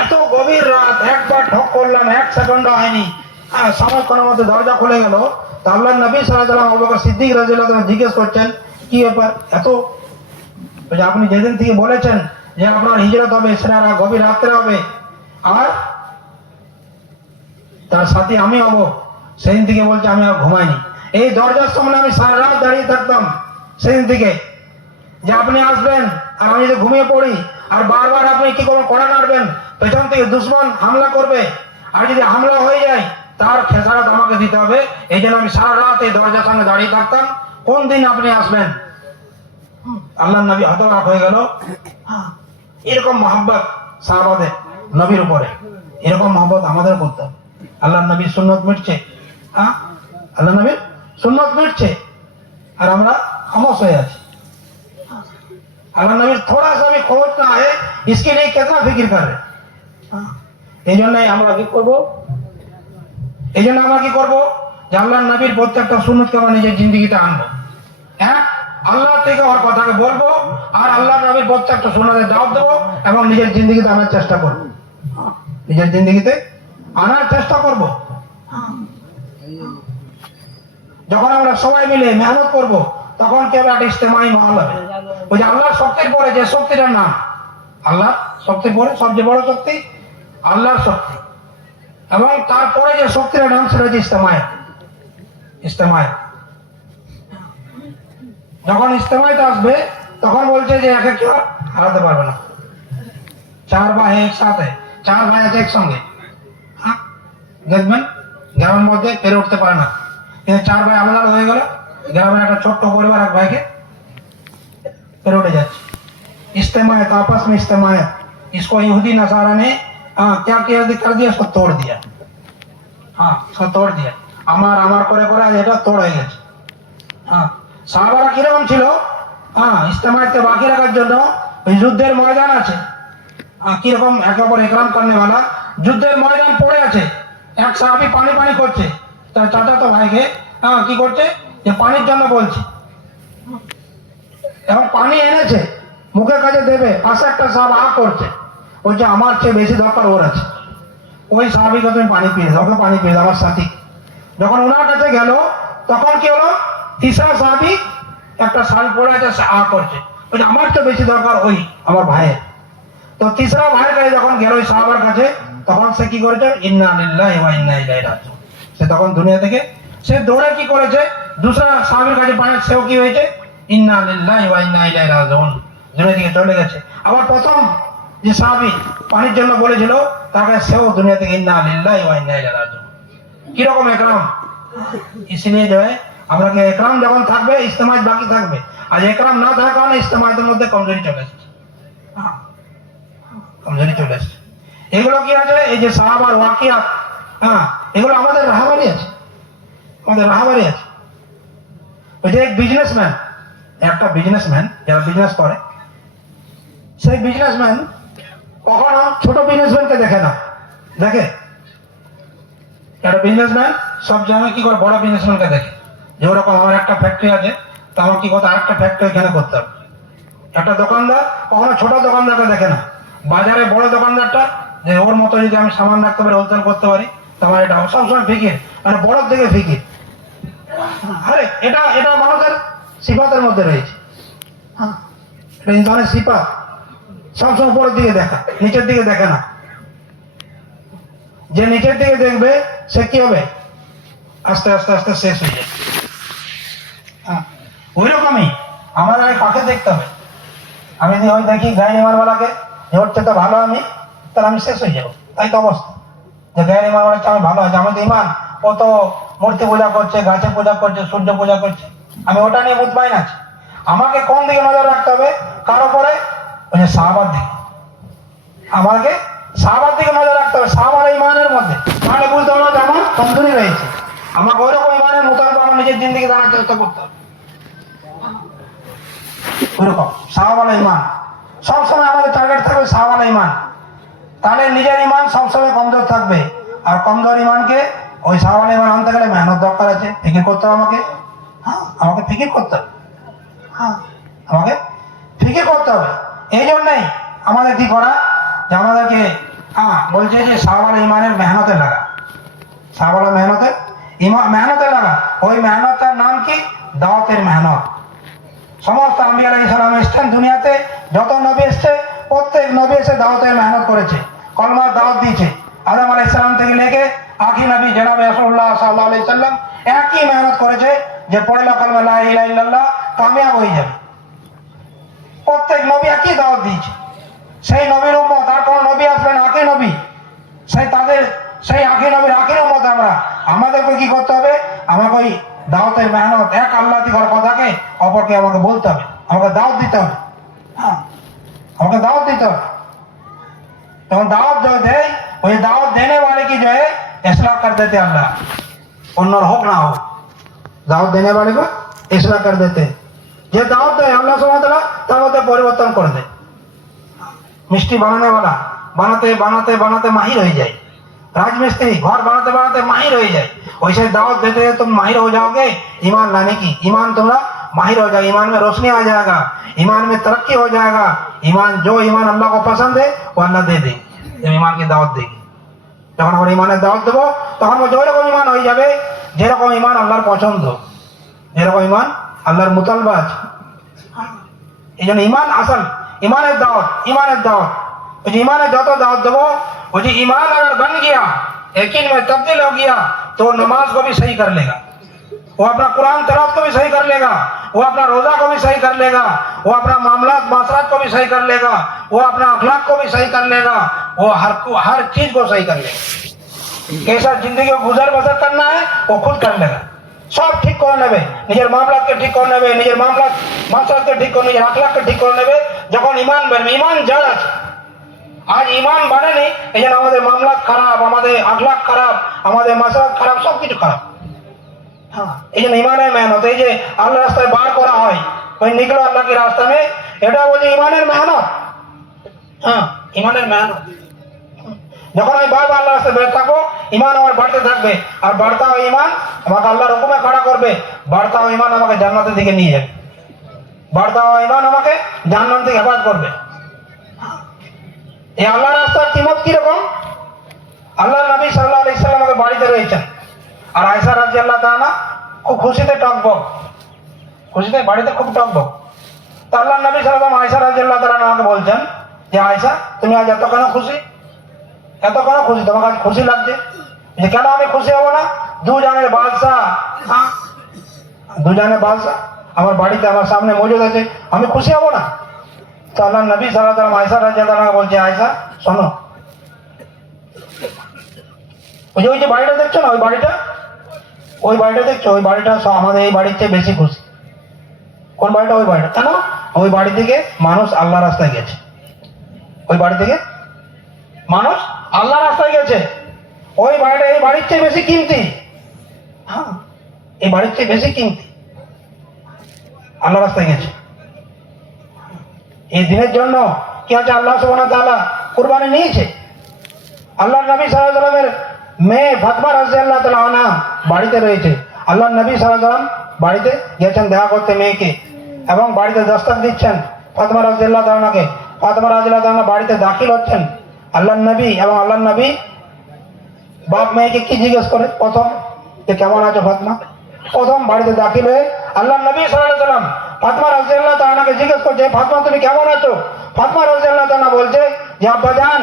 এত গভীর রাত, একবার ঠক করলাম, 1 সেকেন্ড হয়নি, সময় কোনো মধ্যে দরজা খুলে গেল। তো আল্লাহ নবী সাল্লাল্লাহু আলাইহি ওয়াসাল্লাম আবু বকর সিদ্দিক রাদিয়াল্লাহু তাআলা জিজ্ঞেস করছেন কি ব্যাপার এত, আপনি যেদিন থেকে বলেছেন যে আপনার হিজরত হবে সেটা গভীর রাত্রে হবে, আর তার সাথে আমি হব, সেদিন থেকে বলছে আমি আর ঘুমাইনি, এই দরজার সামনে আমি সারা রাত দাঁড়িয়ে থাকতাম সেদিন থেকে, যে আপনি আসবেন আর আমি যদি ঘুমিয়ে পড়ি, আর বারবার আপনি কি করবেন, কোরআন নাড়বেন, পেছন থেকে দুশমন হামলা করবে, আর যদি হামলা হয়ে যায় তার খেসারত আমাকে দিতে হবে। এই জন্য আমি সারা রাত এই দরজার সামনে দাঁড়িয়ে থাকতাম, কোন দিন আপনি আসবেন। আল্লাহ নবী হতবাক হয়ে গেল। এরকম মহব্বত সাহাবাদের, নবীর উপরে, এরকম মহব্বত আমাদের করতে হবে। আল্লাহ নবীর সুন্নত মিটছে, হ্যাঁ, আল্লাহ নবীর সুন্নত মিটছে, আর আমরা খামোশ হয়ে আছি। अल्लाह नबी थोड़ा सा भी खोज ना है, इसके लिए कितना फिक्र कर रहे। এই জন্যই আমরা কি করবো, এই জন্য আমরা কি করবো যে আল্লাহ নবীর প্রত্যেকটা সুন্নতকে আমরা নিজের জিন্দগিতে আনবো। হ্যাঁ, আল্লাহ থেকে ওর কথাকে বলবো, আর আল্লাহ নবীর প্রত্যেকটা সুন্নতের দাওয়াত দেবো এবং নিজের জিন্দগিতে আনার চেষ্টা করবো, নিজের জিন্দগিতে আনার চেষ্টা করবো। যখন আমরা সবাই মিলে মেহনত করবো তখন কি হবে, একটা ইস্তেমাই মহল হবে। ওই যে আল্লাহর শক্তির পরে যে শক্তিটার নাম, আল্লাহ শক্তির পরে সবচেয়ে বড় শক্তি আল্লাহর শক্তি, এবং তারপরে যে শক্তির নাম সেটা হচ্ছে ইস্তেমায়। ইস্তেমায় যখন ইস্তেমাইতে আসবে তখন বলছে যে একে কেউ হারাতে পারবে না। চার ভাই একসাথে, চার ভাই আছে একসঙ্গে, হ্যাঁ, দেখবেন গ্রামের মধ্যে পেরে উঠতে পারে না, কিন্তু চার ভাই আলাদা হয়ে গেল, গ্রামের একটা ছোট্ট পরিবার এক ভাইকে पेड़ उड़ जाए। इस्तेमाल आपस में इस्तेमाल, इसको यहूदी नसारा ने क्या किया, कर दिया, इसको तोड़ दिया। हाँ, इसको तोड़ दिया, আমার আমার করে করে আজ এটা তোড় হয়ে গেছে। হ্যাঁ, সাহাবারা কিরকম ছিল, হ্যাঁ, ইস্তেমাকে বাকি রাখার জন্য ওই যুদ্ধের ময়দান আছে, কিরকম একে অপর একরাম করনে वाला, যুদ্ধের ময়দান পড়ে আছে, এক সাহাবী পানি পানি করছে, তার চাচাতো ভাইকে কি করছে, যে পানির জন্য বলছে, এবং পানি এনেছে মুখের কাছে দেবে, পাশে একটা সাহাবা করছে, বলছে আমার চেয়ে বেশি দরকার ওর আছে, ওই সাহাবীকে তুমি পানি পিয়ে দাও, ওকে পানি পিয়ে দাও আমার সাথী। যখন ওনার কাছে গেল তখন কি হলো, তিসরা সাহাবী একটা শাল পরে আছে, করছে, বলছে আমার চেয়ে বেশি দরকার ওই আমার ভাইয়ের। তো তিসরা ভাইয়ের কাছে যখন গেল ওই সাহাবার কাছে, তখন সে কি করেছে, ইন্না লিল্লাহি ওয়া ইন্না ইলাইহি রাজিউন, সে তখন দুনিয়া থেকে সে দৌড়ে কি করেছে, দুসরা সাহাবীর কাছে পানি, সেও কি হয়েছে, ইন্না লিল্লাহি ওয়া ইন্না ইলাইহি রাজিউন, দুনিয়া থেকে চলে গেছে। আবার প্রথম যে সাহাবী পানির জন্য বলেছিল তাকে, সেও দুনিয়া থেকে ইন্না লিল্লাহি ওয়া ইন্না ইলাইহি রাজিউন। কিরকম একরাম, इसलिए जो है আমরা কি একরাম যখন থাকবে ইস্তেমায় বাকি থাকবে, আর একরাম না থাকার কারণে ইস্তেমায়ের মধ্যে কমজোরি চলে আসছে, কমজোরি চলে আসছে। এগুলো কি আছে, এই যে সাহাবার ওয়াকিয়াত, এগুলো আমাদের রাহাবারি আছে, আমাদের রাহাবারি আছে। ওই যে এক বিজনেসম্যান, একটা বিজনেসম্যান যারা বিজনেস করে, সেই বিজনেসম্যান কখনো ছোট বিজনেসম্যানকে দেখে না, দেখে একটা বিজনেসম্যান সব জায়গায় কি করে, বড় বিজনেসম্যানকে দেখে, যে ওরকম আমার একটা ফ্যাক্টরি আছে, তো আমার কি কথা আরেকটা ফ্যাক্টরি এখানে করতে হবে। একটা দোকানদার কখনো ছোট দোকানদারকে দেখে না, বাজারে বড় দোকানদারটা, যে ওর মতো যদি আমি সামান রাখতে পারি, হোলসেল করতে পারি, তো আমার এটা সবসময় ফিকির, মানে বড়র দিকে ফিকির। আরে এটা এটা মানুষের সিফাতের মধ্যে রয়েছে, এটা ইনসানের সিফাত, সবসময় উপরের দিকে দেখা, নিচের দিকে দেখে না। যে নিচের দিকে দেখবে সে কি হবে, আস্তে আস্তে আস্তে শেষ হয়ে যাবে। ওই রকমই আমাদের কাকে দেখতে হবে, আমি যদি ওই দেখি গায়ে ইমানওয়ালাকে, যে ওর চেয়ে তো ভালো আমি, তাহলে আমি শেষ হয়ে যাবো। তাই তো অবস্থা, যে গায়ে ইমানওয়ালা আমি ভালো আছে, আমার তো ইমান, ও তো মূর্তি পূজা করছে, গাছে পূজা করছে, সূর্য পূজা করছে, আমি ওটা নিয়ে মুতমাইন আছি। আমাকে কোন দিকে নজর রাখতে হবে, কার উপরে, ওই যে সাহাবার দিকে, আমাকে সাহাবার দিকে নজর রাখতে হবে, সাহাবার ইমানের মধ্যে, তাহলে বুঝতে হবে যে আমার কমজোরি রয়েছে, আমাকে ওইরকম ইমানের মোতাবেক আমার নিজের জিন্দিগি জানার চেষ্টা করতে হবে। ওইরকম সাহাবালা ইমান সবসময় আমাদের টার্গেট থাকবে, সাহাবালা ইমান, তাহলে নিজের ইমান সবসময় কমজোর থাকবে। আর কমজোর ইমানকে ওই সাহাবালা ইমান আনতে গেলে মেহনত দরকার আছে, ফিকির করতে হবে আমাকে, হ্যাঁ, আমাকে ফিকির করতে হবে, হ্যাঁ, আমাকে ফিকির করতে হবে। এই জন্যই আমাদের কি করা, যে আমাদেরকে বলছে যে সাহাবালা ইমানের মেহনতে লাগা, সাহাবালা মেহনতের মেহনতে লাগা। ওই মেহনতের নাম কি, দাওয়াতের মেহনত। সমস্ত আম্বিয়া আলাইহিস সালাম এসেছেন দুনিয়াতে, যত নবী এসছে প্রত্যেক নবী এসে দাওয়াতের মেহনত করেছে, কলমার দাওয়াত দিয়েছে। আদম আলাইহিস সালাম থেকে লেগে আখি নবী জনাবে রাসূলুল্লাহ সাল্লাল্লাহু আলাইহি সাল্লাম একই মেহনত করেছে, যে পড়লে কলমা লা ইলাহা ইল্লাল্লাহ কামিয়াব হয়ে যাবে। প্রত্যেক নবী একই দাওয়াত দিয়েছে। সেই নবীর উম্মত, আর কোন নবী আসবেন আখি নবী, সেই আখি নবীর আখির উম্মত আমরা, আমাদেরকে কি করতে হবে, আমাকে ওই দাওয়াতের মেহনত, এক আল্লাহ দিগর কথাকে অপরকে আমাকে বলতে হবে, আমাকে দাওয়াত দিতে হবে, হ্যাঁ, আমাকে দাওয়াত দিতে হবে। যখন দাওয়াত जो দেয় ওই दावत देने वाले की जो है इस्लाह कर देते अल्लाह অন্যর হোক না হোক दावत देने वाले को इस्लाह कर देते যে দাওয়াত দেয় আল্লাহ সুবহানাহু ওয়া তাআলা তার মধ্যে পরিবর্তন করে দেয় মিষ্টি বানাने वाला बनाते बनाते बनाते माहिर हो जाए राजमिस्त्री घर बनाते बनाते माहिर हो जाए वैसे दावत देते हैं तुम माहिर हो जाओगे ईमान लाने की ईमान तुम्हारा माहिर हो जाएगा ईमान में रोशनी आ जाएगा ईमान में तरक्की हो जाएगा ईमान जो ईमान अल्लाह को पसंद है वो अल्लाह दे देंगे जब ईमान की दावत देगी যখন আমরা ইমানের দাওয়াত দেবো তখন যেরকম ইমান হয়ে যাবে যেরকম ইমান আল্লাহর পছন্দ যেরকম ইমান আল্লাহর মুতালবা আছে এই জন্য ইমান আসল ইমানের দাওয়াত ईमान जो तो दावत दो वो जी ईमान अगर बन गया यकीन में तब्दील हो गया तो नमाज को भी सही कर लेगा वो अपना कुरान तलावत को भी सही कर लेगा वो अपना रोजा को भी सही कर लेगा वो अपना मामलात मासरात को भी सही कर लेगा वो अपना अखलाक को भी सही कर लेगा वो हर चीज को सही कर लेगा कैसा जिंदगी को गुजर बसर करना है वो खुद कर लेगा सब ठीक कर নেবে নিজের মামলাত কে ঠিক করে নেবে নিজের মামলাত মাসরাত কে ঠিক করে নিজের अखलाक কে ঠিক করে নেবে যখন ঈমান বাড়বে ঈমান জড় আছে आज ईमान बढ़े नहीं लेकिन हमारे मामला खराब हमारे अखलाक खराब हमारे मसरत खराब सब कुछ खराब हाँ ये ईमान है मेहनत ये अल्लाह रास्ते बाहर करा है कोई निकलो अल्लाह के रास्ते में এটা বলি ঈমানের মেহনত হ্যাঁ ঈমানের মেহনত যখন আমি বারবার আল্লাহর রাস্তায় বের থাকবো ঈমান আমার বাড়তে থাকবে আর বাড়তা হয় ঈমান আমাকে আল্লাহর হুকুমে খড়া করবে বাড়তা হয় ঈমান আমাকে জান্নাতের দিকে নিয়ে যাবে বাড়তা হয় ঈমান আমাকে জান্নাত থেকে হেফাজত করবে এই আল্লাহর রাস্তার কিমত কি রকম আল্লাহর নবী সাল্লাল্লাহু আলাইহি সাল্লামের বাড়িতে রয়েছেন আর আয়েশা রাদিয়াল্লাহু তাআলা খুব খুশিতে টকবক খুশিতে বাড়িতে খুব টকবক তো আল্লাহর নবী সাল্লাল্লাহু আলাইহি আয়েশা রাদিয়াল্লাহু তাআলা আমাকে বলছেন যে আয়েশা তুমি আজ এত কেন খুশি তোমাকে আজ খুশি লাগছে যে কেন আমি খুশি হব না দুজনের বাদশা হ্যাঁ দুজনের বাদশা আমার বাড়িতে আমার সামনে মজুদ আছে আমি খুশি হব না तो अल्लाह नबी सल्लल्लाहु अलैहि वसल्लम आयशा রাদিয়াল্লাহু তাআলা বলছে আয়েশা শোনো ওই যে বাড়িটা দেখছো না ওই বাড়িটা দেখছো ওই বাড়িটা আমাদের এই বাড়ির চেয়ে বেশি খুশি কোন বাড়িটা ওই বাড়িটা কেন ওই বাড়ি থেকে মানুষ আল্লাহ রাস্তায় গেছে ওই বাড়ি থেকে মানুষ আল্লাহ রাস্তায় গেছে ওই বাড়িটা এই বাড়ির চেয়ে বেশি কিমতি হ্যাঁ এই বাড়ির চেয়ে বেশি কিমতি আল্লাহ রাস্তায় গেছে এই দিনের জন্য কি আছে আল্লাহ সুবহানাহু ওয়া তাআলা কুরবানি নিয়েছে আল্লাহর নবী সাল্লাল্লাহু আলাইহি ওয়াসাল্লামের মেয়ে ফাতিমা রাদিয়াল্লাহু তাআলা আনহা বাড়িতে রয়েছে আল্লাহর নবী সাল্লাল্লাহু আলাইহি ওয়াসাল্লাম বাড়িতে গেছেন দেখা করতে মেয়েকে এবং বাড়িতে দস্তক দিচ্ছেন ফাতিমা রাদিয়াল্লাহু তাআলা আনহাকে ফাতিমা রাদিয়াল্লাহু তাআলা বাড়িতে দাখিল হচ্ছেন আল্লাহর নবী এবং আল্লাহর নবী বাপ মেয়েকে কি জিজ্ঞেস করে প্রথম যে কেমন আছো ফাতিমা প্রথম বাড়িতে দাখিল হয়ে আল্লাহর নবী সাল্লাল্লাহু আলাইহি ওয়াসাল্লাম ফাতিমা রাদিয়াল্লাহু তাআলাকে জিজ্ঞেস করছে ফাতিমা তুমি কেমন আছো ফাতিমা রাদিয়াল্লাহু তাআলা বলছে যে আব্বাজান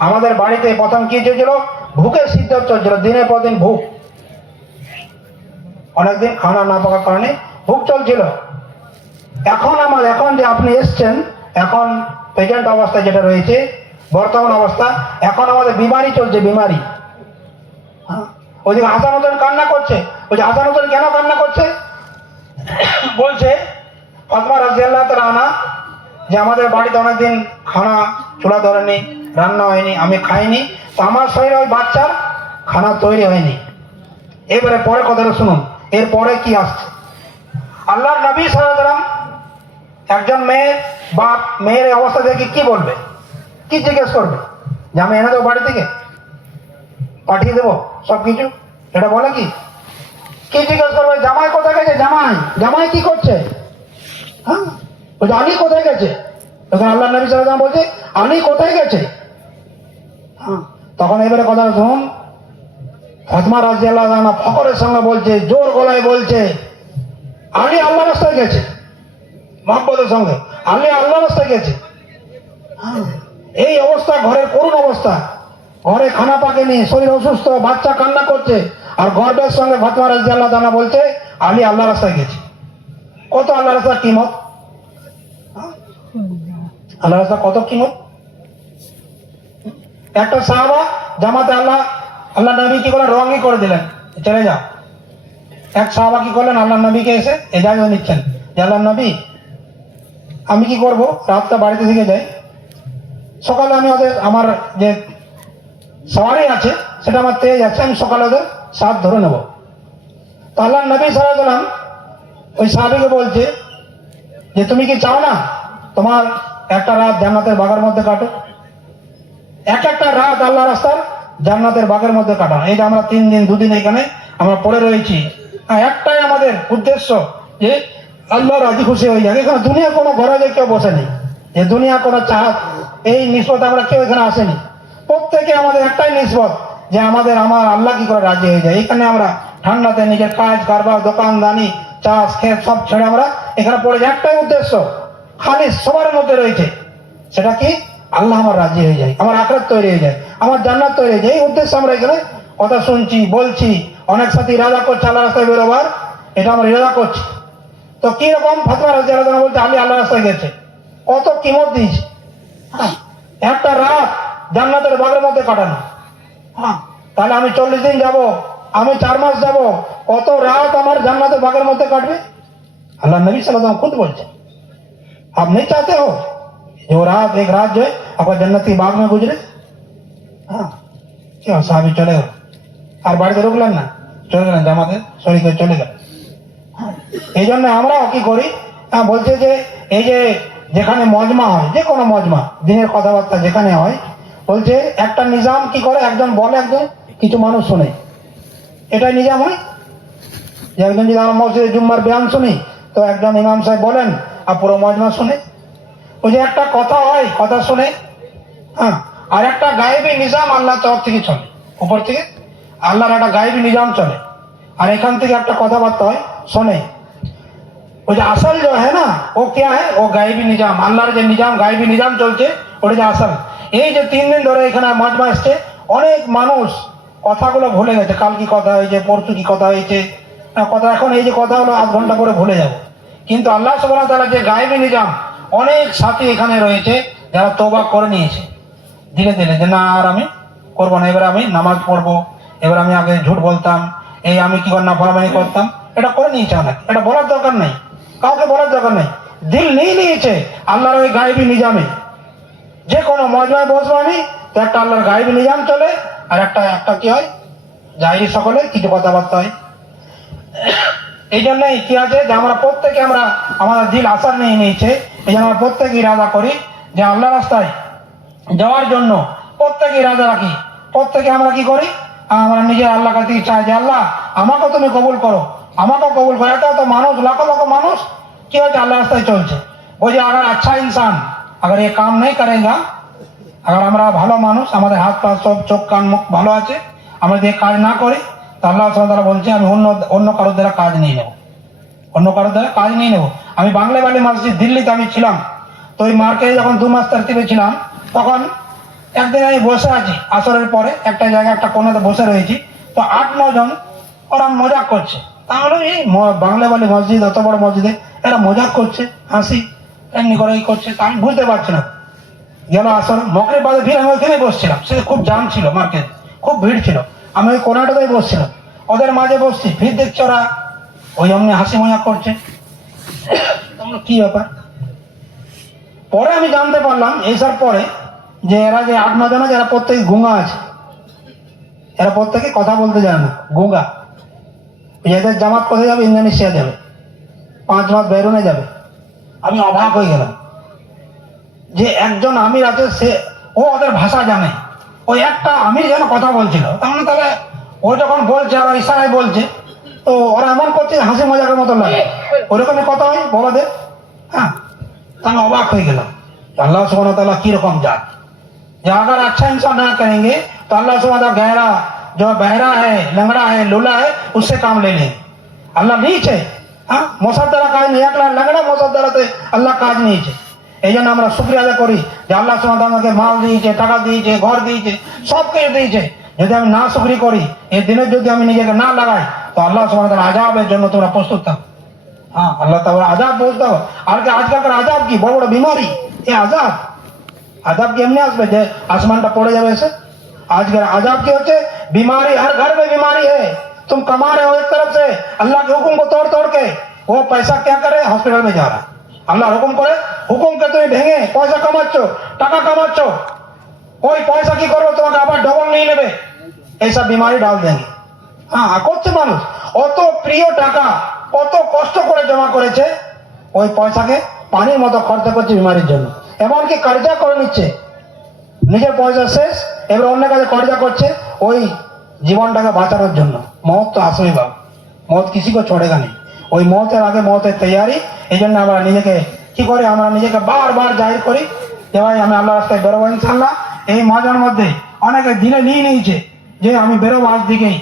আমাদের বাড়িতে প্রথম কি চলছিল ভুখের সিদ্ধ চলছিল দিনের পর দিন ভুখ অনেকদিন খানা না পাকার কারণে ভুখ চলছিল এখন যে আপনি এসছেন এখন প্রেজেন্ট অবস্থা যেটা রয়েছে বর্তমান অবস্থা এখন আমাদের বিমারি চলছে বিমারি ওইদিকে হাসান হোসেন কান্না করছে ওই যে হাসান হোসেন কেন কান্না করছে বলছে ফাতিমা রাদিয়াল্লাহু তাআলা আনহা যে আমাদের বাড়িতে অনেকদিন খানা চুলা ধরেনি রান্না হয়নি আমি খাইনি তো আমার শরীরে ওই বাচ্চার খানা তৈরি হয়নি এবারে পরে কথাটা শুনুন এরপরে কি আসছে আল্লাহর নবী সাল্লাল্লাহু আলাইহি ওয়াসাল্লাম একজন মেয়ের বাপ মেয়ের অবস্থা দেখে কি বলবে কি জিজ্ঞেস করবে যে আমি এনে দেবো বাড়ি থেকে পাঠিয়ে দেবো সব কিছু এটা বলে কি জিজ্ঞেস করবে জামাই কোথায় গেছে জামাই কি করছে হ্যাঁ বলছে আলী কোথায় গেছে তখন আল্লাহ নবী সাল্লাল্লাহু আলাইহি ওয়াসাল্লাম বলছে আলী কোথায় গেছে হ্যাঁ তখন এবারে কথা শুনুন ফাতিমা রাদিয়াল্লাহু তাআলা ফখরের সঙ্গে বলছে জোর গলায় বলছে আলী আল্লাহ রাস্তায় গেছে মহব্বতের সঙ্গে আলী আল্লাহ রাস্তায় গেছে এই অবস্থা ঘরের করুণ অবস্থা ঘরে খানা পাকেনি শরীর অসুস্থ বাচ্চা কান্না করছে আর গর্বের সঙ্গে ফাতিমা রাদিয়াল্লাহু তাআলা বলছে আলী আল্লাহ রাস্তায় গেছে কত আল্লাহ রাস্তার কিমত আল্লাহ রাস্তার কত কিমত একটা সাহাবা জামাতে আল্লাহ নবী কি করলেন রঙই করে দিলেন চলে যাও এক সাহাবা কি করলেন আল্লাহ নবীকে এসে এজাজত নিচ্ছেন যে আল্লাহ নবী আমি কি করব রাতটা বাড়িতে থেকে যাই সকালে আমি আমার যে সওয়ারি আছে সেটা আমার তেজ আছে, আমি সকালে ওদের সাথ ধরে নেব। তো আল্লাহ নবী সাল্লাল্লাহু আলাইহি ওয়াসাল্লাম ওই সাহাবীকে বলছে যে তুমি কি চাও না তোমার একটা রাত জান্নাতের বাগানের মধ্যে কাটো? একটা রাত আল্লাহ রাস্তার জান্নাতের বাগের মধ্যে কাটানো। এই যে আমরা 3 দিন 2 দিন এখানে আমরা পড়ে রয়েছি, একটাই আমাদের উদ্দেশ্য যে আল্লাহ রাজি খুশি হয়ে যাবে। এখানে দুনিয়া কোনো ঘরে কেউ বসে নেই, যে দুনিয়া কোনো চাপ এই নিসবত আমরা কেউ এখানে আসেনি। প্রত্যেকে আমাদের একটাই নিসবত যে আমার আল্লাহ কি করে রাজি হয়ে যায়। এখানে আমরা ঠান্ডাতে নিজের কাজ কারবার দোকানদানি চাষ ক্ষেত সব ছেড়ে আমরা এখানে পড়ে যাই। একটাই উদ্দেশ্য খালি সবার মধ্যে রয়েছে, সেটা কি আল্লাহ আমার রাজি হয়ে যায়, আমার আখিরাত তৈরি হয়ে যায়, আমার জান্নাত তৈরি হয়ে যায়। এই উদ্দেশ্যে আমরা এখানে কথা শুনছি বলছি। অনেক সাথী ইরাদা করছে আল্লাহ রাস্তায় বেরোবার, এটা আমরা ইরাদা করছি। তো কিরকম ফাতমা রাদিয়াল্লাহু আনহা বলছে আলী আল্লাহ রাস্তায় গেছে, কত কিমত দিয়েছে। একটা রাত জান্নাতের বাগের মধ্যে কাটানো। তাহলে আমি 40 দিন যাব, আমি 4 মাস যাব, কত রাত আমার জান্নাতের বাগের মধ্যে কাটবে। अल्लाह नबी सल्लल्लाहु अलैहि वसल्लम खुद बोलते हैं आप नहीं चाहते हो जो रात एक रात जो है आपका जन्नती बाग में गुजरे। हाँ क्या साहबी चले गए আর বাড়িতে ঢুকলেন না, চলে গেলেন জামাতে সরি করে চলে গেলেন। এই জন্য আমরাও কি করি, বলছে যে এই যে যেখানে মজমা হয়, যে কোনো মজমা দিনের কথাবার্তা যেখানে হয়, বলছে একটা নিজাম কি করে, একজন বলে একজন কিছু মানুষ শোনে। এটাই নিজাম হয় যে একজন যদি আমার মসজিদে জুম্মার বয়ান শুনি তো একজন ইমাম সাহেব বলেন আর পুরো মজমা শুনে। ওই যে একটা কথা হয়, কথা শুনে। আর একটা গায়েবী নিজাম আল্লাহ তরফ থেকে চলে, উপর থেকে আল্লাহর একটা গায়েবী নিজাম চলে, আর এখান থেকে একটা কথাবার্তা হয় শোনে। वो जो असल जो है ना वो क्या है, वो गायबी निजाम আল্লাহর যে নিজাম গায়বী নিজাম চলছে ওটা যে আসল। এই যে 3 দিন ধরে এখানে মজমা আসছে, অনেক মানুষ কথাগুলো ভুলে গেছে, কাল কি কথা হয়েছে, পরশু কি কথা হয়েছে, কথা এখন এই যে কথা হলো 8 ঘন্টা পরে ভুলে যাব। কিন্তু আল্লাহ সুবহানাহু ওয়া তাআলা যে গায়বী নিজাম, অনেক সাথী এখানে রয়েছে যারা তওবা করে নিয়েছে ধীরে ধীরে, যে না আর আমি করবো না, এবার আমি নামাজ পড়বো, এবার আমি আগে ঝুট বলতাম, এই আমি কি করে নাফরমানি করতাম, এটা করে নিয়েছে অনেক। এটা বলার দরকার নেই, কাউকে বলার দরকার নেই, দিল নিয়ে নিয়েছে আল্লাহর ওই গায়েবী নিজামে। যে কোনো মজমায় বসবো আমি তো একটা আল্লাহর গায়েবী নিজাম চলে, আর একটা কি হয় জাহিরি সকলে কিছু কথাবার্তা হয়। এই জন্যই কি আছে যে আমরা প্রত্যেকে আমাদের দিল আসার নিয়ে নিয়েছে। এই জন্য আমরা প্রত্যেকে ইরাদা করি যে আল্লাহ রাস্তায় যাওয়ার জন্য প্রত্যেকে ইরাদা রাখি। প্রত্যেকে আমরা কি করি, আমরা নিজের আল্লাহ কাছে চাই যে আল্লাহ আমাকেও তুমি কবুল করো, আমাকেও কবুল করো। এত এত মানুষ, লাখো লাখো মানুষ কি হচ্ছে আল্লাহ রাস্তায় চলছে। বলছে আগার আচ্ছা ইনসান अगर ये काम नहीं करेगा, अगर আমরা ভালো মানুষ, আমাদের হাত পা সব চোখ কান মুখ ভালো আছে, আমরা যে কাজ না করি তো আল্লাহ সুবহানাহু ওয়া তাআলা বলছে আমি অন্য কারোর দ্বারা কাজ নিয়ে নেব, অন্য কারোর দ্বারা কাজ নিয়ে নেব। আমি বাংলাবাড়ি মসজিদ দিল্লিতে আমি ছিলাম, তো ওই মার্কেটে যখন 2 মাস তারতিবে ছিলাম, তখন একদিন আমি বসে আছি আসরের পরে একটা জায়গায় একটা কোণাতে বসে রয়েছি, তো 8-9 জন ওরা মজাক করছে। তাহলে এই বাংলাবাড়ি মসজিদ অত বড় মসজিদে এরা মজাক করছে, হাসি এমনি করে করছে, তা আমি বুঝতে পারছি না। গেল আসর মগরিব বাদে ফিরে আমি ওইখানে বসছিলাম, সে খুব জাম ছিল, মার্কেট খুব ভিড় ছিল, আমি ওই কোনাটাতেই বসছিলাম, ওদের মাঝে বসছি, ভিড় দেখছি ওরা ওই অমনি হাসি মজা করছে। তোমরা কি ব্যাপার, পরে আমি জানতে পারলাম এইসব পরে যে এরা যে 8-9 জন এরা প্রত্যেকে গুঙ্গা আছে, এরা প্রত্যেকে কথা বলতে জানে না, গুঙ্গা। এদের জামাত কোথায় যাবে, ইন্দোনেশিয়া যাবে, 5 মাস বেরোনে যাবে। আমি অবাক হয়ে গেলাম যে একজন আমির আছে, সে ও ওদের ভাষা জানে, ওই একটা আমির যেন কথা বলছিল, তাহলে ও যখন বলছে আর ইশারায় বলছে, তো ওরা এমন করছে হাসি মজাকের মতো লাগে, ওরকমই কথা হয় বাবাদের। হ্যাঁ, আমি অবাক হয়ে গেলাম अल्लाह सुब्हानहू व तआला की रकम जात, जो अगर अच्छा इंसान ना करेंगे तो अल्लाह सुब्हानहू व तआला गहरा जो बहरा है, लंगड़ा है, लूला है, उससे काम ले लेंगे। अल्लाह नीच है, हाँ मोसाद्दारा काज नहीं, एक लंगड़ा मोसाद्दाराते अल्लाह काज নিয়েছে। এই জন্য আমরা শুকরিয়া আদায় করি যে আল্লাহ সুবহানাহু ওয়া তাআলা আমাকে মাল দিয়েছে, টাকা দিয়েছে, ঘর দিয়েছে, সব কিছু দিয়েছে। যদি আমি না শুকরি করি, এই দিনে যদি আমি নিজেকে না লাগাই, তো আল্লাহ সুবহানাহু ওয়া তাআলা আযাবের জন্য তোমরা প্রস্তুত থাকো। হ্যাঁ, আল্লাহ তাআলা আযাব বলতে হবে। আর কি আজকালকার আযাব কি বড় বড় বিমারি, ये আযাব আযাব কি এমনি আসবে যে আসমানটা পড়ে যাবে এসে? আজকের আযাব কি হচ্ছে, बीमारी हर घर में बीमारी है, तुम कमा रहे हो एक तरफ से अल्लाह के हुक्म को तोड़ तोड़ के, वो पैसा क्या करे, हॉस्पिटल में जा रहा है, আল্লাহ হুকুম করে, হুকুমকে তুমি ভেঙে পয়সা কামাচ্ছ, টাকা কামাচ্ছ, ওই পয়সা কি করবো, তোমাকে আবার ডবল নিয়ে নেবে, এইসব বিমারি ডাল দেন। হ্যাঁ, করছে মানুষ। অত প্রিয় টাকা, কত কষ্ট করে জমা করেছে, ওই পয়সাকে পানির মতো খরচা করছে বিমারির জন্য। এমনকি কর্জা করে নিচ্ছে, নিজের পয়সা শেষ, এবার অন্য কাছে কর্জা করছে ওই জীবনটাকে বাঁচানোর জন্য। মত তো আসবেই বাবু, মত কিসিকে ছড়েগা নেই। ওই মতের আগে মতের তৈয়ারি। এই জন্য আমরা নিজেকে কি করি, আমরা নিজেকে বারবার জাহির করি যে ভাই আমি আল্লাহ রাস্তায় বেরোবো ইনশাল্লাহ। এই মজার মধ্যে অনেকে দিনে নিয়ে নিয়েছে যে আমি বেরোবো আজ দিকেই,